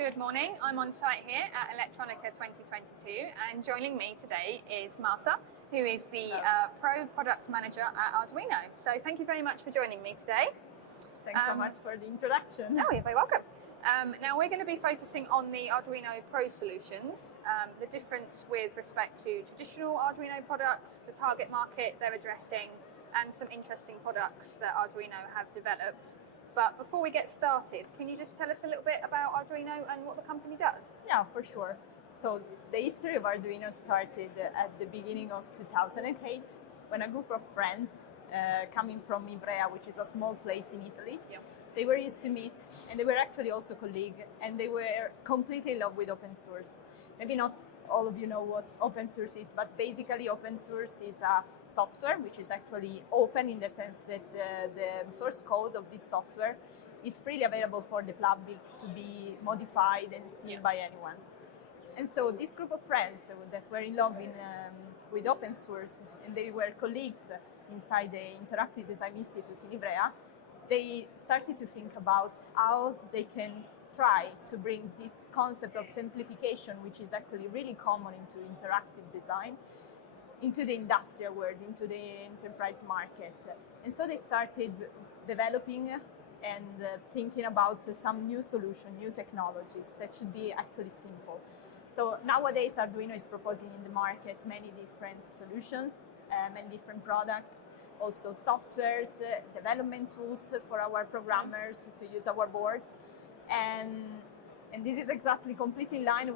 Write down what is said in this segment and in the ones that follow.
Good morning, I'm on site here at Electronica 2022 and joining me today is Marta, who is the Pro Product Manager at Arduino. So thank you very much for joining me today. Thanks so much for the introduction. Oh, you're very welcome. Now we're going to be focusing on the Arduino Pro solutions, the difference with respect to traditional Arduino products, the target market they're addressing, and some interesting products that Arduino have developed. But before we get started, can you just tell us a little bit about Arduino and what the company does? Yeah, for sure. So the history of Arduino started at the beginning of 2008 when a group of friends coming from Ivrea, which is a small place in Italy, they were used to meet, and they were actually also colleagues, and they were completely in love with open source. Maybe not all of you know what open source is, but basically open source is a software which is actually open in the sense that the source code of this software is freely available for the public to be modified and seen by anyone. And so this group of friends that were in love with open source, and they were colleagues inside the Interactive Design Institute in Ivrea, they started to think about how they can try to bring this concept of simplification, which is actually really common into interactive design, into the industrial world, into the enterprise market. And so they started developing and thinking about some new solution, new technologies that should be actually simple. So nowadays Arduino is proposing in the market many different solutions, many different products, also softwares, development tools for our programmers to use our boards. And this is exactly completely in line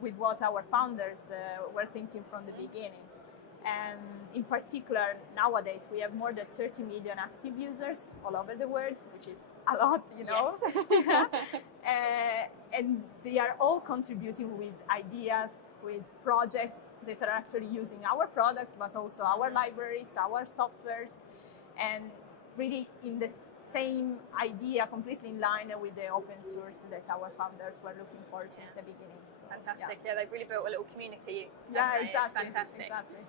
with what our founders were thinking from the beginning. And in particular, nowadays, we have more than 30 million active users all over the world, which is a lot, you know. Yes. And they are all contributing with ideas, with projects that are actually using our products, but also our libraries, our softwares, and really in the same idea, completely in line with the open source that our founders were looking for since the beginning. So, fantastic. Yeah, they've really built a little community. Yeah, exactly. It's fantastic. Exactly.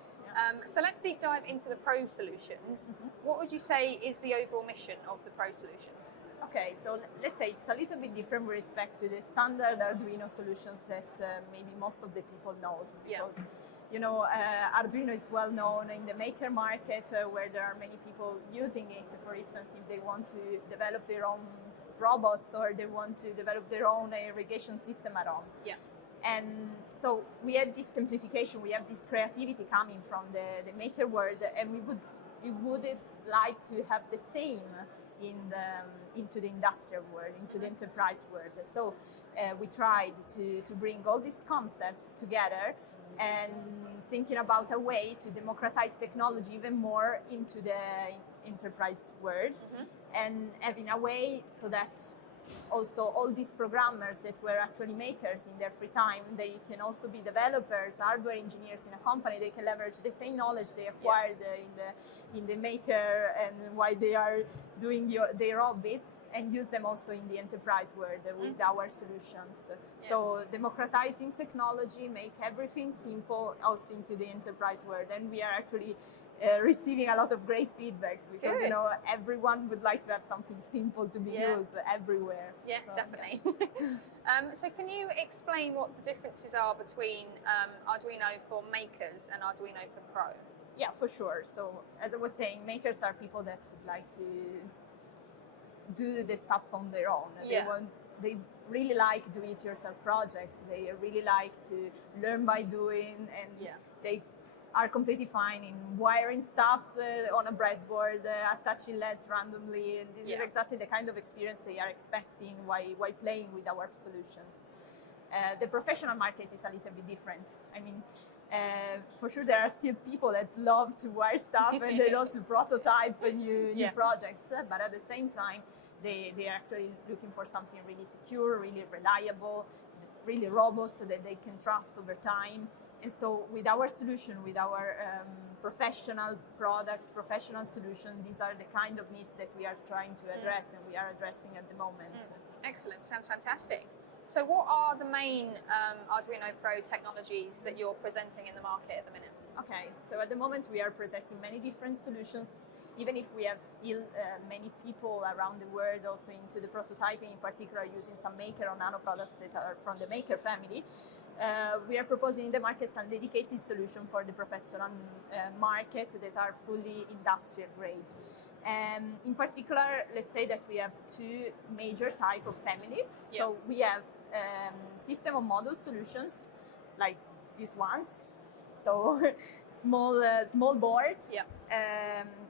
So let's deep dive into the Pro solutions. What would you say is the overall mission of the Pro solutions? Okay, so let's say it's a little bit different with respect to the standard Arduino solutions that maybe most of the people knows. Because, you know, Arduino is well known in the maker market where there are many people using it. For instance, if they want to develop their own robots or they want to develop their own irrigation system at home. Yeah. And so we had this simplification, we have this creativity coming from the maker world, and we would like to have the same into the industrial world, into the enterprise world. So we tried to bring all these concepts together and thinking about a way to democratize technology even more into the enterprise world, and having a way so that also all these programmers that were actually makers in their free time, they can also be developers, hardware engineers in a company. They can leverage the same knowledge they acquired in the maker and while they are doing their hobbies, and use them also in the enterprise world with our solutions. So democratizing technology, make everything simple also into the enterprise world. And we are actually receiving a lot of great feedbacks because you know everyone would like to have something simple to be used everywhere. Yeah, so, definitely. So can you explain what the differences are between Arduino for makers and Arduino for Pro? Yeah, for sure. So as I was saying, makers are people that would like to do the stuff on their own. They really like do-it-yourself projects. They really like to learn by doing, and they are completely fine in wiring stuff on a breadboard, attaching LEDs randomly, and this is exactly the kind of experience they are expecting while playing with our solutions. The professional market is a little bit different. I mean, for sure there are still people that love to wire stuff and they love to prototype new projects, but at the same time, they are actually looking for something really secure, really reliable, really robust, so that they can trust over time. And so with our solution, with our professional products, professional solutions, these are the kind of needs that we are trying to address and we are addressing at the moment. Excellent, sounds fantastic. So what are the main Arduino Pro technologies that you're presenting in the market at the minute? Okay, so at the moment we are presenting many different solutions even if we have still many people around the world also into the prototyping, in particular using some maker or nano products that are from the maker family, we are proposing in the market some dedicated solution for the professional market that are fully industrial grade. In particular, let's say that we have two major type of families. Yeah. So we have system of module solutions like these ones. So small boards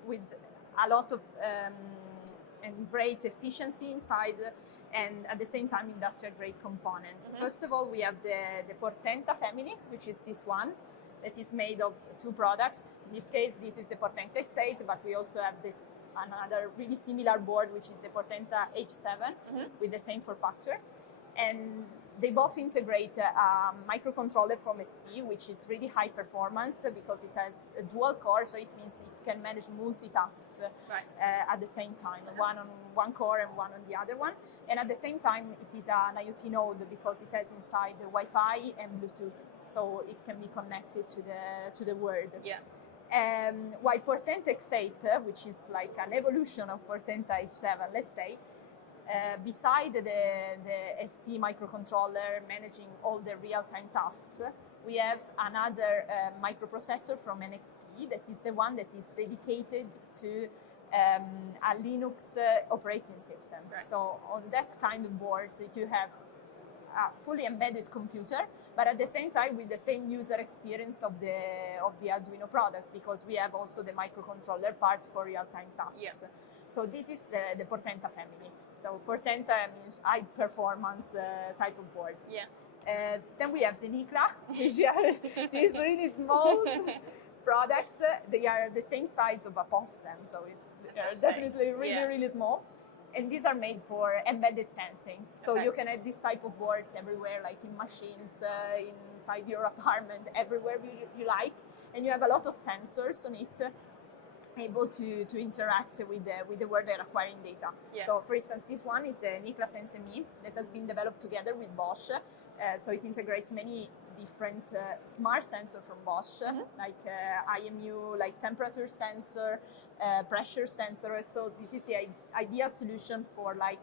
with a lot of and great efficiency inside, and at the same time industrial grade components. Mm-hmm. First of all, we have the Portenta family, which is this one, that is made of two products. In this case, this is the Portenta X8, but we also have this another really similar board, which is the Portenta H7 with the same form factor. And they both integrate a microcontroller from ST, which is really high performance because it has a dual core, so it means it can manage multitasks at the same time, one on one core and one on the other one. And at the same time, it is an IoT node because it has inside the Wi-Fi and Bluetooth, so it can be connected to the world. Yeah. While Portenta X8, which is like an evolution of Portenta H7, let's say, beside the ST microcontroller managing all the real-time tasks, we have another microprocessor from NXP that is the one that is dedicated to a Linux operating system. Right. So on that kind of boards, you have a fully embedded computer, but at the same time with the same user experience of the Arduino products, because we have also the microcontroller part for real-time tasks. Yeah. So this is the Portenta family. So Portenta means high performance type of boards. Yeah. Then we have the Nicla, which are these really small products. They are the same size of a POSTEM, so they're definitely really small. And these are made for embedded sensing. So you can have this type of boards everywhere, like in machines, inside your apartment, everywhere you like. And you have a lot of sensors on it, able to interact with the world they're acquiring data. Yeah. So for instance, this one is the Nicla SenseMe that has been developed together with Bosch. So it integrates many different smart sensors from Bosch, like IMU, like temperature sensor, pressure sensor. So this is the ideal solution for like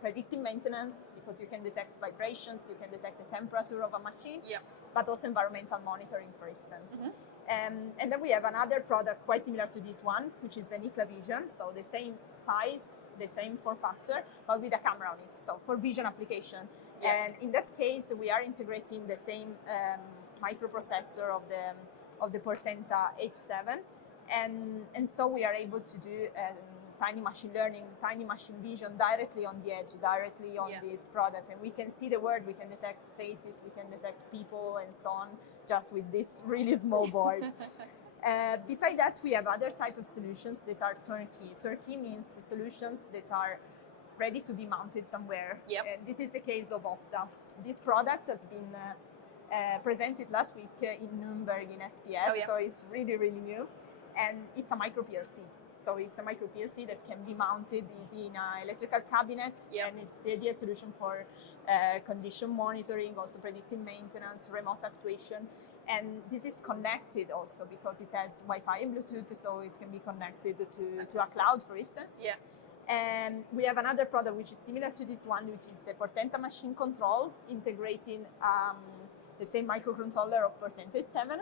predictive maintenance, because you can detect vibrations, you can detect the temperature of a machine, but also environmental monitoring, for instance. And then we have another product quite similar to this one, which is the Nicla Vision. So the same size, the same form factor, but with a camera on it. So for vision application. Yeah. And in that case, we are integrating the same microprocessor of the Portenta H7. And so we are able to do tiny machine learning, tiny machine vision directly on the edge, directly on this product. And we can see the world, we can detect faces, we can detect people and so on, just with this really small board. Beside that, we have other type of solutions that are turnkey. Turnkey means solutions that are ready to be mounted somewhere. Yep. And this is the case of Opta. This product has been presented last week in Nuremberg in SPS, so it's really new. And it's a micro PLC. So it's a micro PLC that can be mounted easy in an electrical cabinet, and it's the ideal solution for condition monitoring, also predictive maintenance, remote actuation. And this is connected also because it has Wi-Fi and Bluetooth, so it can be connected to a cloud, for instance. Yeah. And we have another product which is similar to this one, which is the Portenta Machine Control, integrating the same microcontroller of Portenta H7.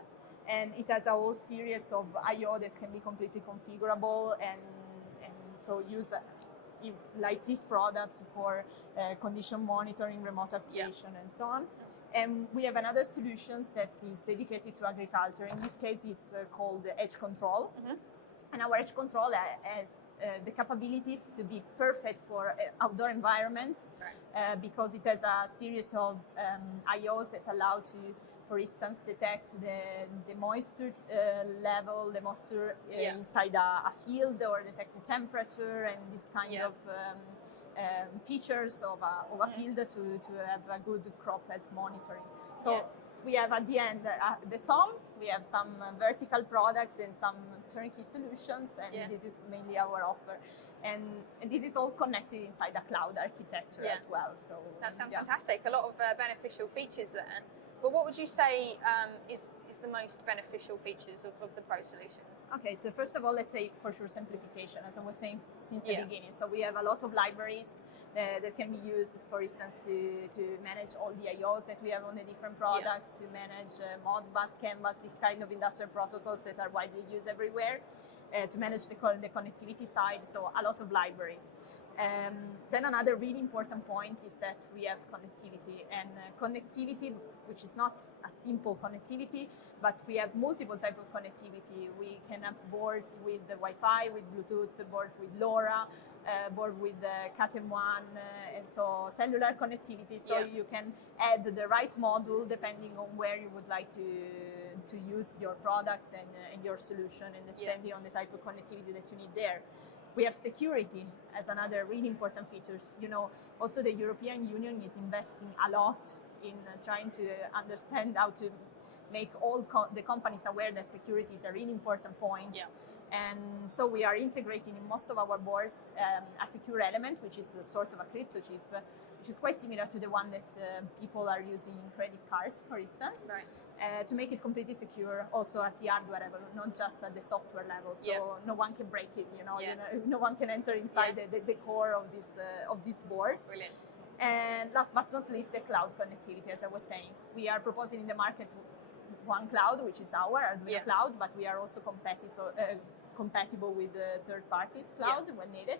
And it has a whole series of I/O that can be completely configurable, and so use like these products for condition monitoring, remote actuation, and so on. And we have another solutions that is dedicated to agriculture. In this case, it's called Edge Control. And our Edge Control has the capabilities to be perfect for outdoor environments, because it has a series of I/Os that allow to, for instance, detect the moisture level, the moisture inside a field, or detect the temperature and this kind of features of a field to have a good crop health monitoring. So we have at the end the sum, we have some vertical products and some turnkey solutions, and this is mainly our offer. And this is all connected inside a cloud architecture as well. So that sounds fantastic. A lot of beneficial features there. But what would you say is the most beneficial features of the Pro solutions? Okay, so first of all, let's say for sure simplification, as I was saying since the beginning. So we have a lot of libraries that can be used, for instance, to manage all the IOs that we have on the different products, to manage Modbus, CAN bus, this kind of industrial protocols that are widely used everywhere, to manage the connectivity side, so a lot of libraries. Then another really important point is that we have connectivity, and connectivity, which is not a simple connectivity, but we have multiple types of connectivity. We can have boards with the Wi-Fi, with Bluetooth, boards with LoRa, board with Cat-M1, and so cellular connectivity. So you can add the right module depending on where you would like to use your products and your solution, and depending on the type of connectivity that you need there. We have security as another really important feature. You know, also the European Union is investing a lot in trying to understand how to make all the companies aware that security is a really important point. Yeah. And so we are integrating in most of our boards a secure element, which is a sort of a crypto chip, which is quite similar to the one that people are using in credit cards, for instance. Right. To make it completely secure, also at the hardware level, not just at the software level. So no one can break it. You know, no one can enter inside the core of these boards. Brilliant. And last but not least, the cloud connectivity. As I was saying, we are proposing in the market one cloud, which is our Arduino cloud, but we are also compatible with the third parties cloud when needed.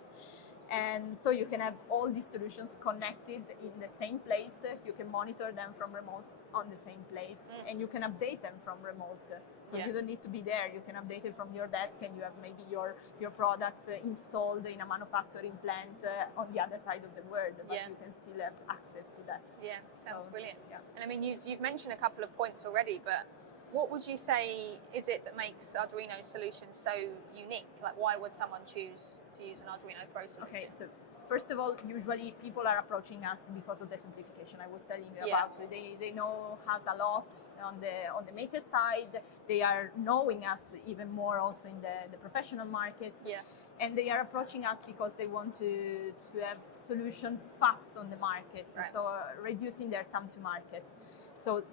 And so you can have all these solutions connected in the same place. You can monitor them from remote on the same place, and you can update them from remote. So you don't need to be there. You can update it from your desk, and you have maybe your product installed in a manufacturing plant on the other side of the world, but you can still have access to that. Yeah, sounds brilliant. Yeah. And I mean, you've mentioned a couple of points already, but what would you say is it that makes Arduino's solution so unique? Like, why would someone choose to use an Arduino Pro solution? Okay, so first of all, usually people are approaching us because of the simplification I was telling you about. So they know us a lot on the maker side. They are knowing us even more also in the professional market. Yeah. And they are approaching us because they want to have solution fast on the market, so reducing their time to market. So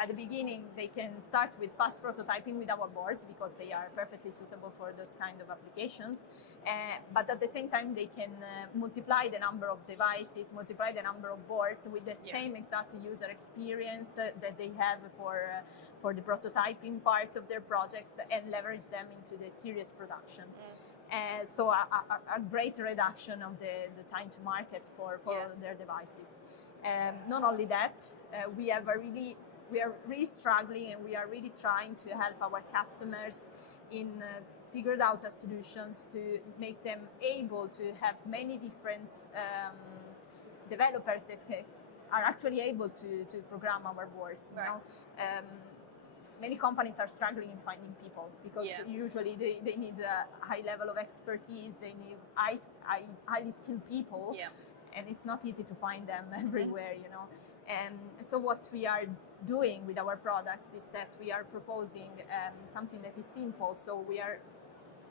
at the beginning, they can start with fast prototyping with our boards because they are perfectly suitable for those kind of applications. But at the same time, they can multiply the number of devices, multiply the number of boards with the same exact user experience that they have for the prototyping part of their projects, and leverage them into the serious production. So a great reduction of the time to market for their devices. Not only that, we are really struggling, and we are really trying to help our customers in figured out solutions to make them able to have many different developers that are actually able to program our boards. You know? Many companies are struggling in finding people because usually they need a high level of expertise, they need highly skilled people, and it's not easy to find them everywhere, you know. And so what we are doing with our products is that we are proposing something that is simple. So we are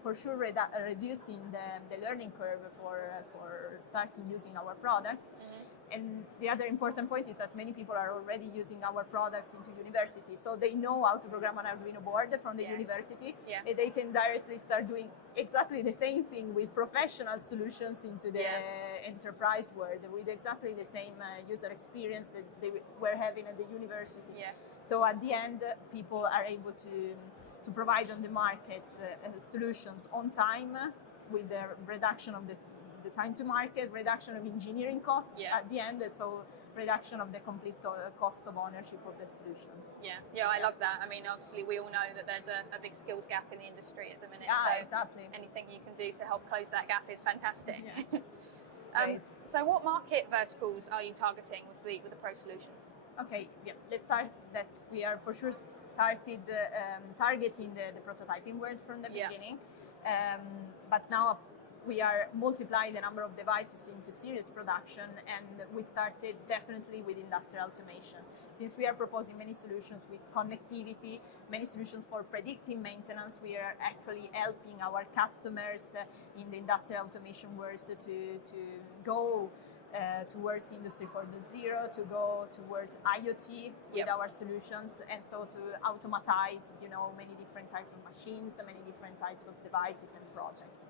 for sure reducing the learning curve for starting using our products. And the other important point is that many people are already using our products into university. So they know how to program an Arduino board from the university. And they can directly start doing exactly the same thing with professional solutions into the enterprise world with exactly the same user experience that they were having at the university. So at the end, people are able to provide on the markets solutions on time with the reduction of the time to market, reduction of engineering costs at the end, so reduction of the complete cost of ownership of the solutions. I love that. I mean, obviously we all know that there's a big skills gap in the industry at the minute. Exactly. Anything you can do to help close that gap is fantastic. So what market verticals are you targeting with the Pro solutions? Okay, let's start that we are for sure started targeting the prototyping world from the beginning, but now we are multiplying the number of devices into serious production, and we started definitely with industrial automation. Since we are proposing many solutions with connectivity, many solutions for predicting maintenance, we are actually helping our customers in the industrial automation world to go towards Industry 4.0, to go towards IoT with our solutions, and so to automatize, many different types of machines, many different types of devices and projects.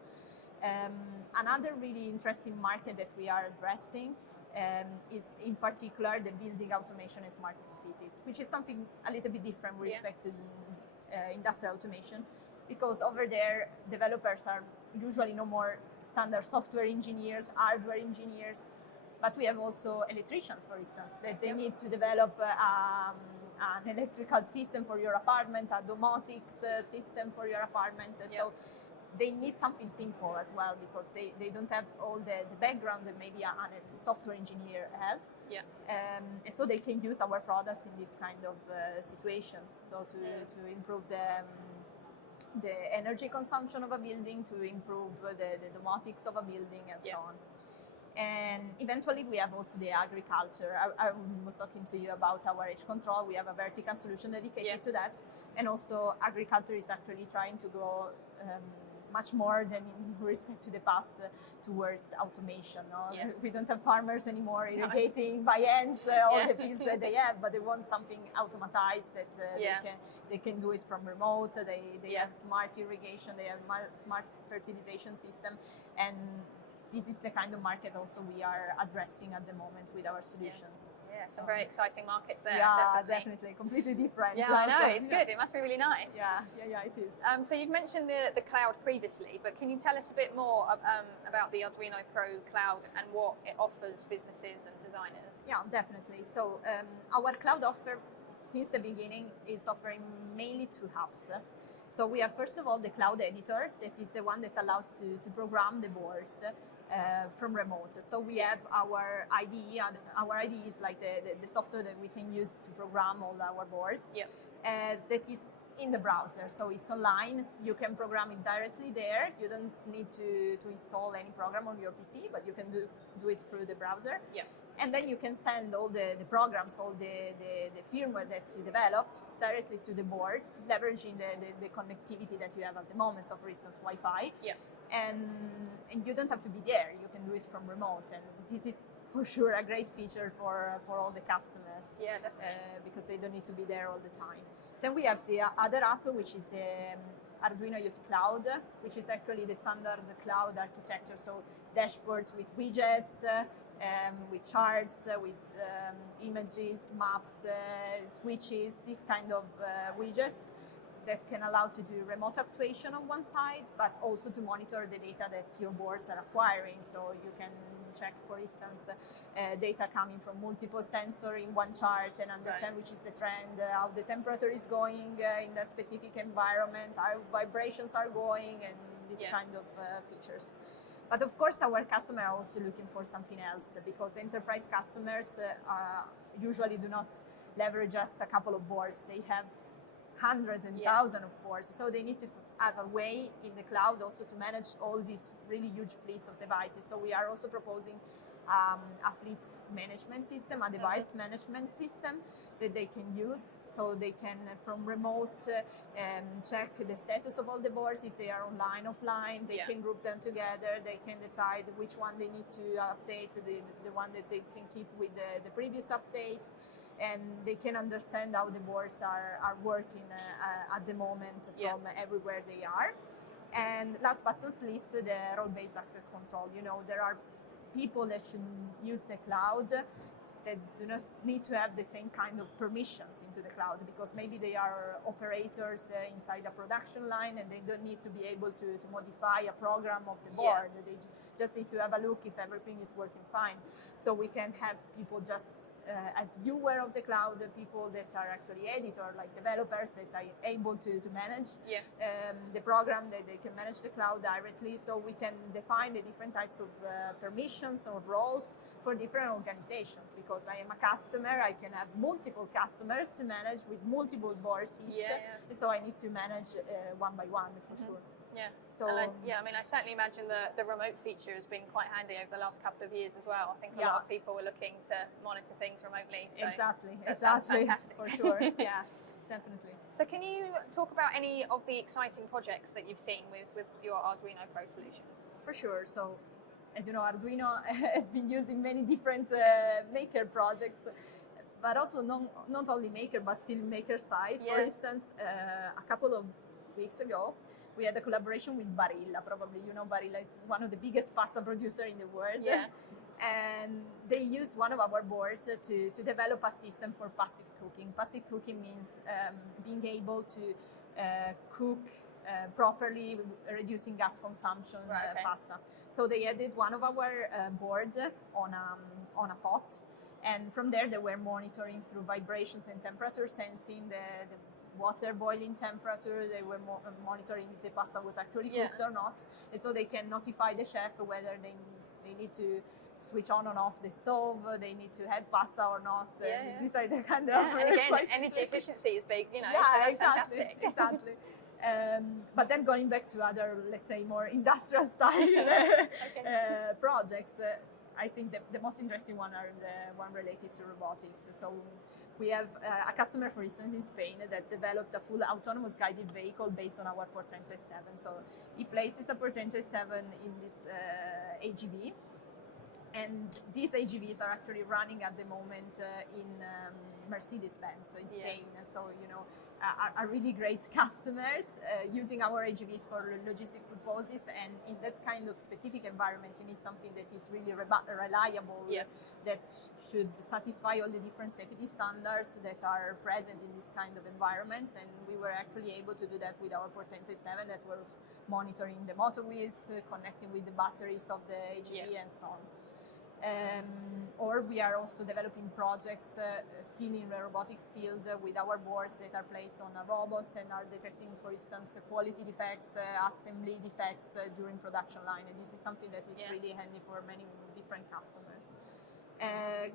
Another really interesting market that we are addressing is in particular the building automation and smart cities, which is something a little bit different with respect to industrial automation, because over there developers are usually no more standard software engineers, hardware engineers, but we have also electricians, for instance, that they need to develop an electrical system for your apartment, a domotics system for your apartment. So they need something simple as well, because they don't have all the background that maybe a software engineer have. And so they can use our products in these kind of situations, so to improve the energy consumption of a building, to improve the domotics of a building, and so on. And eventually we have also the agriculture. I was talking to you about our edge control. We have a vertical solution dedicated to that. And also agriculture is actually trying to go much more than in respect to the past towards automation. We don't have farmers anymore irrigating by hands all the fields that they have, but they want something automatized that they can do it from remote. They have smart irrigation, they have smart fertilization system, and this is the kind of market also we are addressing at the moment with our solutions. Some very exciting markets there. Yeah, definitely. Completely different. Yeah, I know, it's good. It must be really nice. Yeah, it is. So you've mentioned the cloud previously, but can you tell us a bit more about the Arduino Pro cloud and what it offers businesses and designers? Yeah, definitely. So our cloud offer, since the beginning, is offering mainly two hubs. So we have, first of all, the cloud editor, that is the one that allows to program the boards from remote. So we have our IDE. Our IDE is like the software that we can use to program all our boards. That is in the browser, so it's online. You can program it directly there. You don't need to install any program on your PC, but you can do it through the browser. And then you can send all the programs, all the firmware that you developed directly to the boards, leveraging the connectivity that you have at the moment. So, for instance, Wi-Fi. And you don't have to be there. You can do it from remote. And this is for sure a great feature for all the customers. Definitely. Because they don't need to be there all the time. Then we have the other app, which is the Arduino IoT Cloud, which is actually the standard cloud architecture. So dashboards with widgets, with charts, with images, maps, switches, these kind of widgets that can allow to do remote actuation on one side, but also to monitor the data that your boards are acquiring. So you can check, for instance, data coming from multiple sensors in one chart and understand which is the trend, how the temperature is going in that specific environment, how vibrations are going, and these kind of features. But of course, our customers are also looking for something else, because enterprise customers usually do not leverage just a couple of boards. They have hundreds and thousands of boards. So they need to have a way in the cloud also to manage all these really huge fleets of devices. So we are also proposing a fleet management system, a device management system that they can use. So they can, from remote, check the status of all the boards, if they are online, offline. They can group them together. They can decide which one they need to update, the one that they can keep with the previous update. And they can understand how the boards are working at the moment from everywhere they are. And last but not least, the role-based access control. There are people that should use the cloud that do not need to have the same kind of permissions into the cloud, because maybe they are operators inside a production line and they don't need to be able to modify a program of the board. They just need to have a look if everything is working fine. So we can have people just as viewer of the cloud, people that are actually editor, like developers that are able to manage the program, that they can manage the cloud directly. So we can define the different types of permissions or roles for different organizations, because I am a customer, I can have multiple customers to manage with multiple boards each. So I need to manage one by one for sure. So I certainly imagine the remote feature has been quite handy over the last couple of years as well. I think a lot of people were looking to monitor things remotely. So exactly. Sounds fantastic. For sure. Yeah, definitely. So can you talk about any of the exciting projects that you've seen with your Arduino Pro solutions? For sure. So as you know, Arduino has been used in many different maker projects, but also not only maker, but still maker side. For instance, a couple of weeks ago, we had a collaboration with Barilla. Probably you know Barilla is one of the biggest pasta producer in the world. Yeah. And they used one of our boards to develop a system for passive cooking. Passive cooking means being able to cook properly, reducing gas consumption pasta. So they added one of our board on a pot, and from there they were monitoring through vibrations and temperature sensing the water boiling temperature. They were monitoring if the pasta was actually cooked or not, and so they can notify the chef whether they need to switch on and off the stove, they need to add pasta or not. These are the kind of and again, energy efficiency is big, you know. Yeah, so that's exactly, fantastic. exactly. But then going back to other, let's say, more industrial style projects, I think the most interesting one are the one related to robotics. So we have a customer, for instance, in Spain that developed a full autonomous guided vehicle based on our Portento 7. So he places a Portento 7 in this AGV. And these AGVs are actually running at the moment in Mercedes-Benz in Spain. So, you know, are really great customers using our AGVs for logistic purposes. And in that kind of specific environment, you need something that is really reliable, that should satisfy all the different safety standards that are present in this kind of environments. And we were actually able to do that with our Portento 7 that was monitoring the motor wheels, connecting with the batteries of the AGV and so on. Or we are also developing projects still in the robotics field with our boards that are placed on robots and are detecting, for instance, quality defects, assembly defects during production line. And this is something that is really handy for many different customers.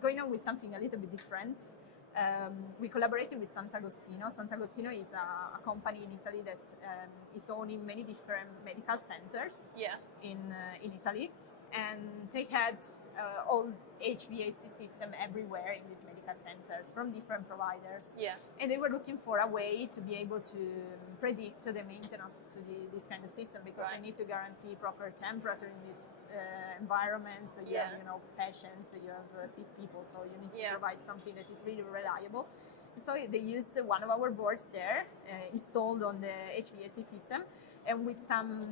Going on with something a little bit different, we collaborated with Sant'Agostino. Sant'Agostino is a company in Italy that is owning many different medical centers in Italy. And they had all HVAC system everywhere in these medical centers from different providers. And they were looking for a way to be able to predict the maintenance to this kind of system, because they need to guarantee proper temperature in these environments. You have, you know, patients, you have sick people, so you need to provide something that is really reliable. So they used one of our boards there, installed on the HVAC system, and with some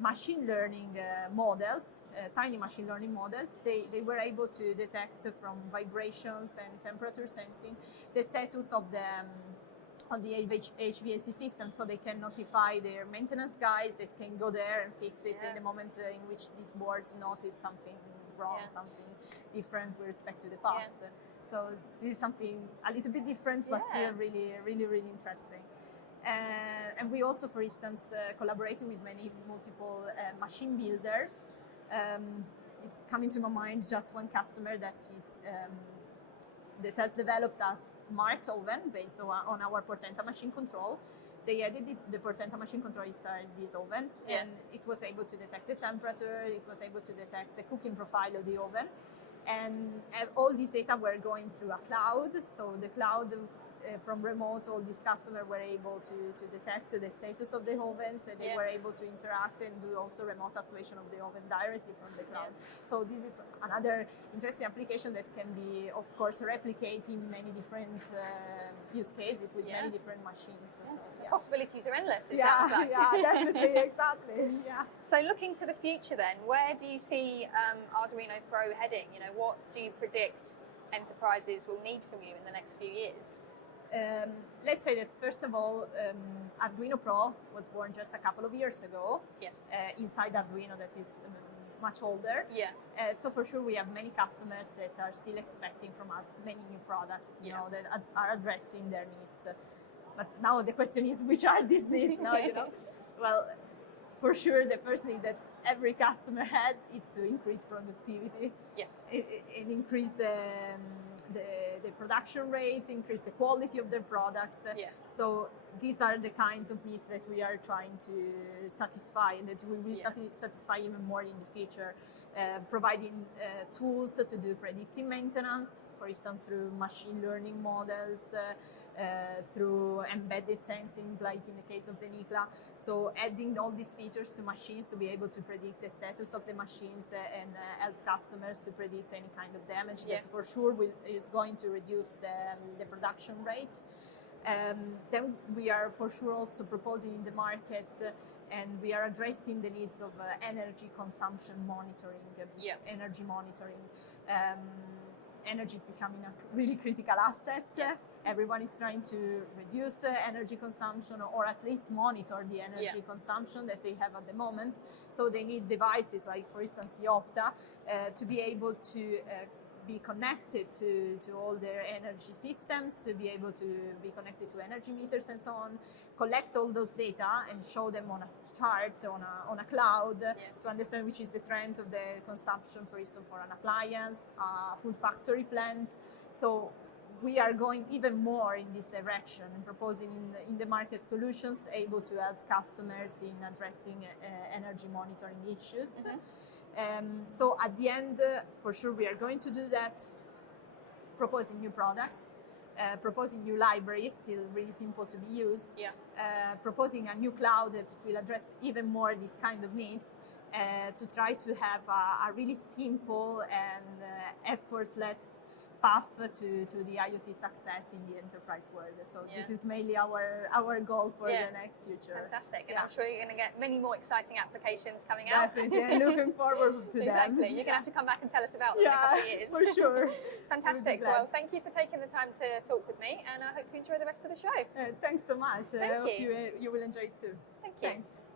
machine learning models, tiny machine learning models, they were able to detect from vibrations and temperature sensing the status of the HVAC system, so they can notify their maintenance guys that can go there and fix it in the moment in which these boards notice something wrong, something different with respect to the past. So this is something a little bit different, but still really, really, really interesting. And we also, for instance, collaborated with multiple machine builders. It's coming to my mind just one customer that has developed a smart oven based on our Portento machine control. They added the Portento machine control inside this oven, and it was able to detect the temperature. It was able to detect the cooking profile of the oven. And all these data were going through a cloud. So the cloud, from remote, all these customers were able to detect the status of the ovens, and they were able to interact and do also remote actuation of the oven directly from the cloud. So this is another interesting application that can be, of course, replicated in many different use cases with many different machines. So, The possibilities are endless, it sounds like. Yeah, definitely, exactly. So looking to the future then, where do you see Arduino Pro heading? You know, what do you predict enterprises will need from you in the next few years? Let's say that first of all, Arduino Pro was born just a couple of years ago. Inside Arduino that is much older. So for sure we have many customers that are still expecting from us many new products, you know, that are addressing their needs. But now the question is, which are these needs now, you know? Well, for sure the first need that every customer has is to increase productivity. And increase the production rate, increase the quality of their products. So these are the kinds of needs that we are trying to satisfy, and that we will satisfy even more in the future. Providing tools to do predictive maintenance, for instance, through machine learning models, through embedded sensing, like in the case of the NICLA. So adding all these features to machines to be able to predict the status of the machines and help customers to predict any kind of damage that for sure is going to reduce the production rate. Then we are for sure also proposing in the market, and we are addressing the needs of energy consumption monitoring, energy monitoring. Energy is becoming a really critical asset. Everyone is trying to reduce energy consumption, or at least monitor the energy consumption that they have at the moment. So they need devices like, for instance, the Opta, to be able to be connected to all their energy systems, to be able to be connected to energy meters and so on, collect all those data and show them on a chart, on a cloud, to understand which is the trend of the consumption, for instance, for an appliance, a full factory plant. So we are going even more in this direction and proposing in the market solutions able to help customers in addressing energy monitoring issues. So at the end, for sure, we are going to do that, proposing new products, proposing new libraries, still really simple to be used, proposing a new cloud that will address even more these kind of needs, to try to have a really simple and effortless path to the IoT success in the enterprise world. So this is mainly our goal for the next future. Fantastic. And I'm sure you're going to get many more exciting applications coming out. Definitely, and looking forward to them. Exactly. You're going to have to come back and tell us about them in a couple of years. For sure. Fantastic. Well, thank you for taking the time to talk with me, and I hope you enjoy the rest of the show. Thanks so much. Thank I hope you. you will enjoy it too. Thank you. Thanks.